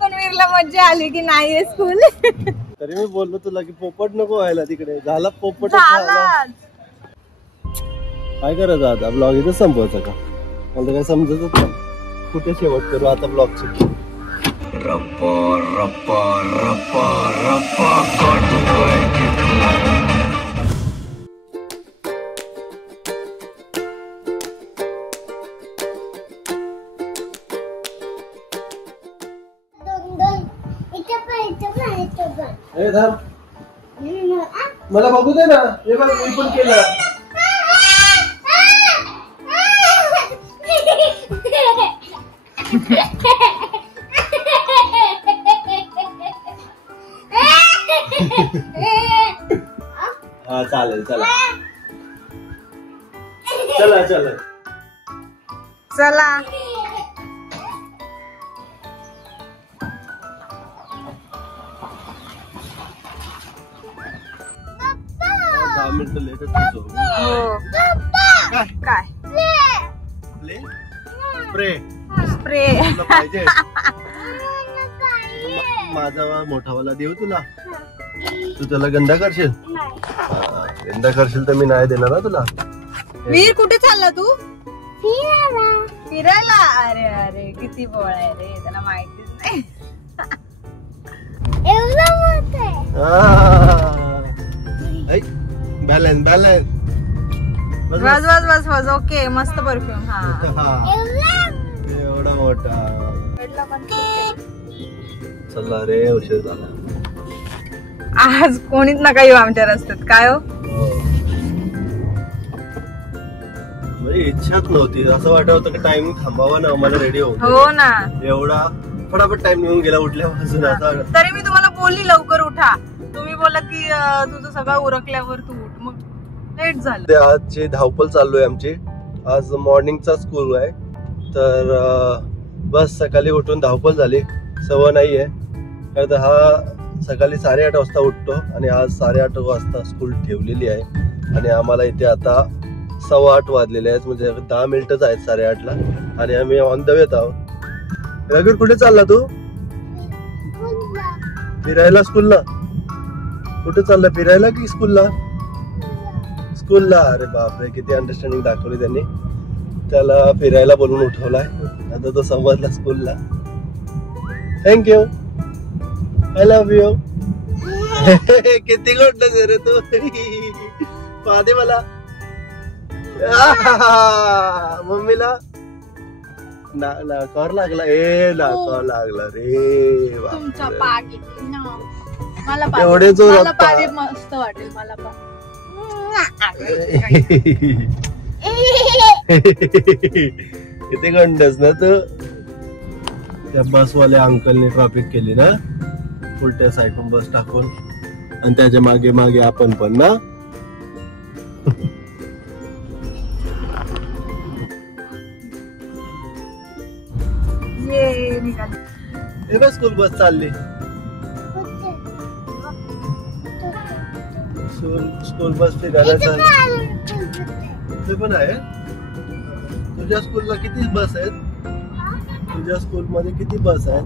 पण वीरला मज्जा आली की नाहीये स्कूल. तरी मी बोललो तुला की पोपट नको व्हायला तिकडे. झाला पोपट. काय करायचं आता? ब्लॉग इथं संपवायचा का? मला काय समजतच नाही कुठे शेवट करू आता ब्लॉगची. रप्पा रप्पा रप्पा रप्पा मला बघू दे ना. हे बघ मी पण केलं. हा चालेल. चला चला चला चला. 10 मिनिटं लेटच होतो. काय स्प्रे स्प्रे पाहिजे? माझा मोठावाला देऊ तुला? तू त्याला गंदा करशील? गंदा करशील तर मी नाही देणार ना तुला. वीर कुठे चालला तू? फिरायला. अरे अरे किती बोळ आहे रे, त्याला माहितीच नाही. Balance balance. बस बस बस बस. ओके मस्त परफ्यूम. हा एवढा मोठा. चला रे उशीर झाला. आज कोणीच नका येऊ आमच्या रस्त्यात. काय हो इच्छाच नव्हती. असं वाटत होतं की टाइम थांबावा ना आम्हाला रेडी होऊन. हो ना. एवढा फटाफट टाइम निघून गेला उठल्यापासून. तरी मी तुम्हाला बोलली लवकर उठा. तुम्ही बोला की तुझं सगळं उरकल्यावर तू उठ. मग लेट झालं. आजची धावपळ चालू आहे आमची. आज मॉर्निंगचा स्कूल आहे तर बस सकाळी उठून धावपळ झाली. सवय नाहीये कारण हा सकाळी 8:30 वाजता उठतो आणि आज 8:30 वाजता स्कूल ठेवलेली आहे आणि आम्हाला इथे आता 8:15 वाजलेले आहेत. म्हणजे 10 मिनिटच आहेत 8:30ला आणि आम्ही ऑन द वेत आहोत. रघुवीर कुठे चालला तू? फिरायला स्कूलला? कुठे चालला फिरायला की स्कूलला? स्कूलला. अरे बापरे किती अंडरस्टँडिंग दाखवली त्यांनी. त्याला फिरायला बोलून उठवलाय. आता तो समजला स्कूलला. थँक्यू. I love you. किती गोड रे तू. पाहते मला. मम्मीला नाकावर लागला. नाकावर लागला रे. तुमचा पाग मला एवढे जो मस्त वाटेल मला. किती गंडस ना तू. त्या बसवाल्या अंकलने ट्रॅफिक केली ना उलट्या साईडून बस टाकून आणि त्याच्या मागे मागे आपण पण ना. स्कूल बस चालली. स्कूल बस फिरायला ते पण आहे. तुझ्या स्कूलला किती बस आहेत? तुझ्या स्कूल मध्ये किती बस आहेत?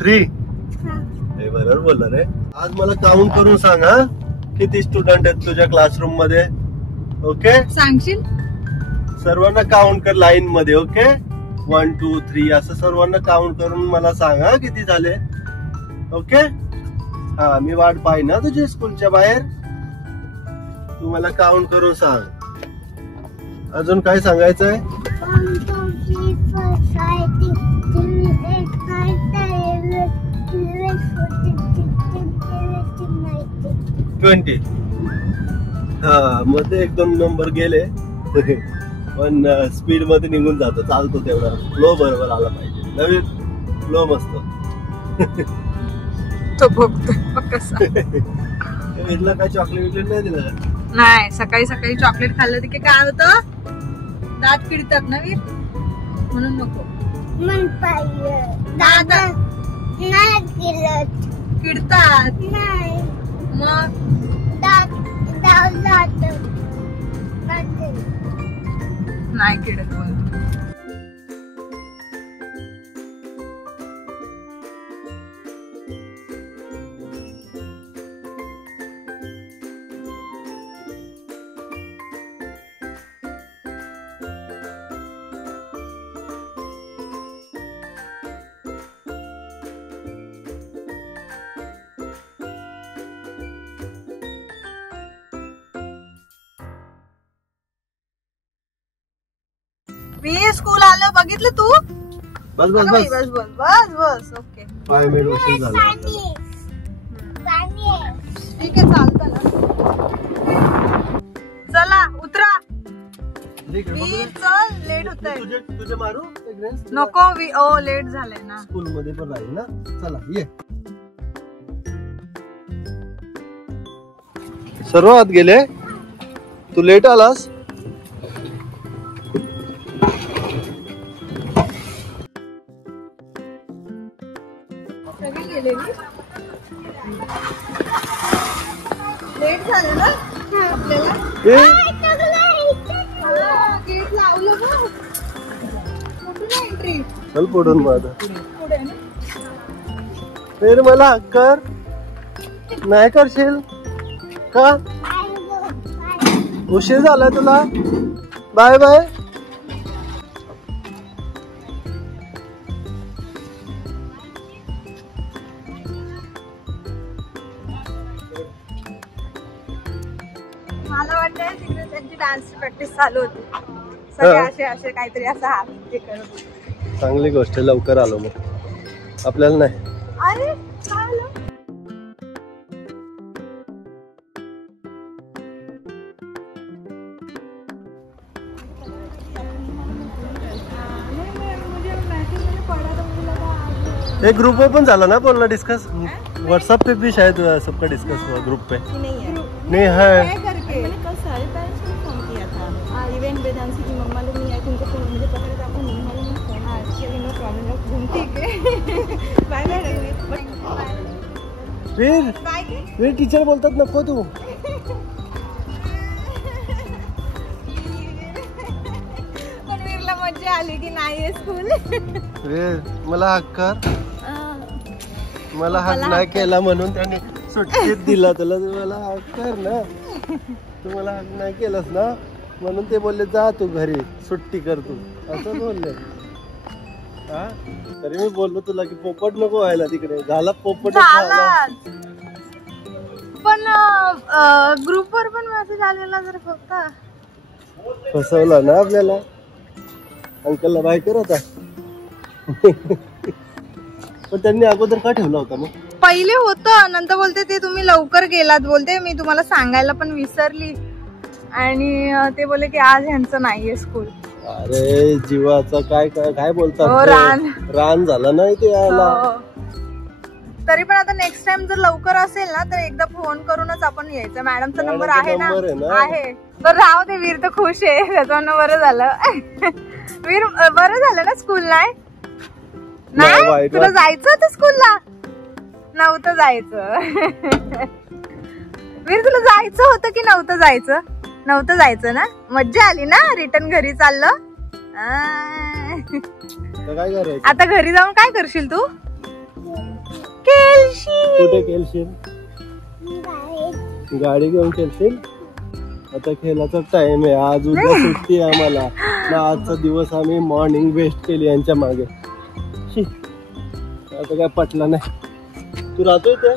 3. हे बरोबर बोलला रे. आज मला काउंट करून सांग हा किती स्टुडंट आहेत तुझ्या क्लासरूम मध्ये. ओके सांगशील? सर्वांना काउंट कर लाईन मध्ये. ओके 1 2 3 असं सर्वांना काउंट करून मला सांग हा किती झाले. ओके हा मी वाट पाहिजे ना तुझ्या स्कूलच्या बाहेर. तू मला काउंट करून सांग. अजून काय सांगायचंय? 1 2 3 4 5 6 7 8 9 10 11 12 13 14 15 16 17 18 19 20. हा मध्ये 1-2 नंबर गेले पण स्पीड मध्ये निघून जातो. चालतो तेवढा. फ्लो बरोबर आला पाहिजे. नवीन फ्लो मस्त. तो बघतो कसा. वीरला काय चॉकलेट नाही दिलं? नाही. सकाळी सकाळी चॉकलेट खाल्लं की काय होतं? दात किडतात ना वीर म्हणून नको. दात किडतात. मग नाही किडत बोल. मी स्कूल आलं बघितलं तू. बस बस बस बस बस बस बस ओके 5 मिनिट उशीर झाला. ठीक आहे चालतं ना. चला उतरा. मी चल लेट होतंय. तुझे मारू नको लेट झालंय ना. स्कूल मध्ये पण राहील ना. चला ये. सर्व आत गेले. तू लेट आलास. सगळी गेलेली. लेट झालं ना आपल्याला. गेट लावलं बघ. कुठून एंट्री. चल पुढून माझा. पुढे ना. फिर मला कर नाही करशील का. उशीर झालाय तुला. Bye bye. मला वाटतंय तिकडे त्यांची डान्सची प्रॅक्टिस चालू होती. सगळे असे असे काहीतरी असं हात ते करत होते. चांगली गोष्ट. लवकर आलो मग. आपल्याला नाही. अरे काय आलं. एक ग्रुप पे पण झाला ना बोलना डिस्कस. व्हाट्सएप पे भी शायद सबका डिस्कस हुआ ग्रुप पे. नहीं है. कल सारे पेरेंट्स को फोन किया था. इवेंट वेदांशी की मम्मा लोग नहीं आए थे. उनको फोन मुझे पता है आपको नहीं मालूम है. फोन चलिए नो प्रॉब्लम. घूमती है. Bye bye. फिर टीचर बोलतात नको तू. पण वीरला मज्जा आली की नाहीये स्कूल. मला हक कर. मला हक नाही केला म्हणून त्याने सुट्टीत दिला तुला. मला हक कर ना. तू मला हक नाही केलास ना म्हणून ते बोलले जा तू घरी सुट्टी कर तू असं बोलले. हा तरी मी बोललो तुला की पोपट नको व्हायला तिकडे. झाला पोपट. पण ग्रुपवर पण मेसेज आलेला जर फक्त फसवला ना आपल्याला. अंकलला बाय कर होता. पण त्यांनी अगोदर का ठेवला होता मग. पहिले होतं नंतर बोलते ते तुम्ही लवकर गेलात. बोलते मी तुम्हाला सांगायला पण विसरली. आणि ते बोलले की आज ह्यांचं नाहीये स्कूल. अरे जीवाचं काय काय बोलतात. रान झाला नाही ते यायला. तरी पण आता नेक्स्ट टाइम जर लवकर असेल ना तर एकदा फोन करूनच आपण यायचं. मॅडमचा नंबर आहे ना. आहे तर राहू दे. वीर तर खुश आहे त्याच्यानं. बरं झालं. वीर बरं झालं ना स्कूल नाही. नाही तुला जायचं होतं स्कूलला. नव्हतं जायचं. वीर तुला जायचं होतं की नव्हतं जायचं. नव्हतं जायचं ना. मज्जा आली ना. रिटर्न घरी चाललं. आता घरी जाऊन काय करशील तू. कुठे खेळशील. गाडी घेऊन खेळशील. आता खेळाचा टाइम आहे. आज उद्या सुट्टी आहे आम्हाला ना. आजचा दिवस आम्ही मॉर्निंग वेस्ट केली यांच्या मागे. आता काय पटलं नाही. तू राहतोय ते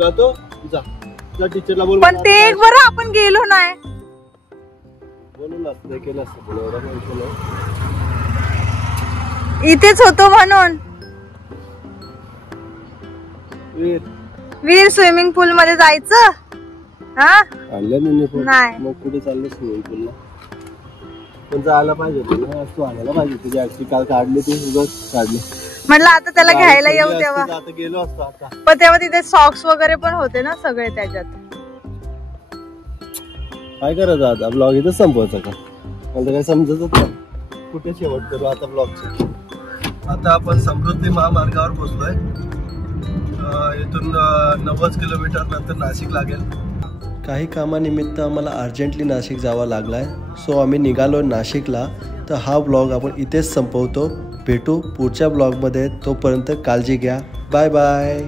राहतो. जा टीचरला बोल. पण ते एक बरं आपण गेलो नाही. बोलून असं केलं असतं. इथेच होतो म्हणून. वीर स्विमिंग पूल मध्ये जायचं. हा नाही मग कुठे चाललं स्विमिंग पूलला. पण जायला पाहिजे तुला. तू आणायला पाहिजे. तुझी ऍक्च्युअली काल काढली ती उगाच काढली. म्हटलं आता त्याला घ्यायला येऊ तेव्हा. आता गेलो असतो आता. पण तेव्हा तिथे सॉक्स वगैरे पण होते ना सगळे त्याच्यात. काय करायचं आता. ब्लॉग इथं संपवायचा का. मला काय समजतच नाही. कुठे शेवट करू आता ब्लॉगची. आता आपण समृद्धी महामार्गावर पोहोचलोय. इथून 90 किलोमीटर नंतर नाशिक लागेल. काही कामानिमित्त आम्हाला अर्जंटली नाशिक जावं लागलं आहे, सो आम्ही निघालो नाशिकला. तर हा ब्लॉग आपण इथेच संपवतो. भेटू पुढच्या ब्लॉगमध्ये. तोपर्यंत काळजी घ्या. Bye bye.